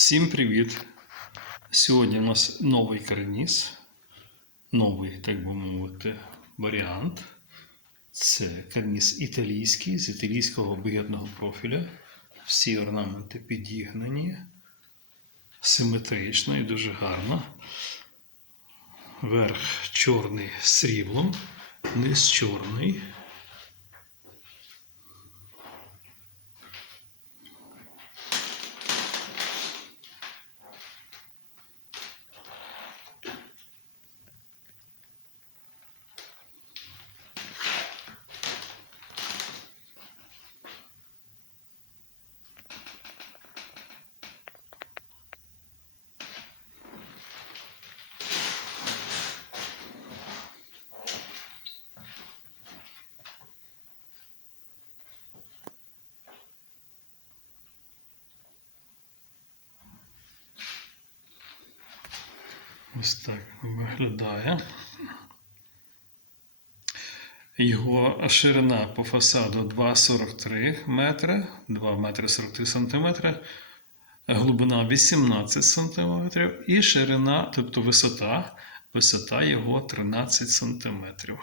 Всім привіт! Сьогодні у нас новий карніз, новий, так би мовити, варіант. Це карніз італійський з італійського багетного профіля. Всі орнаменти підігнані, симетрично і дуже гарно. Верх чорний з сріблом, низ чорний. Ось так виглядає. Його ширина по фасаду 2,43 метри, 2 метри 43 сантиметри, глибина 18 сантиметрів і ширина, тобто висота, висота його 13 сантиметрів.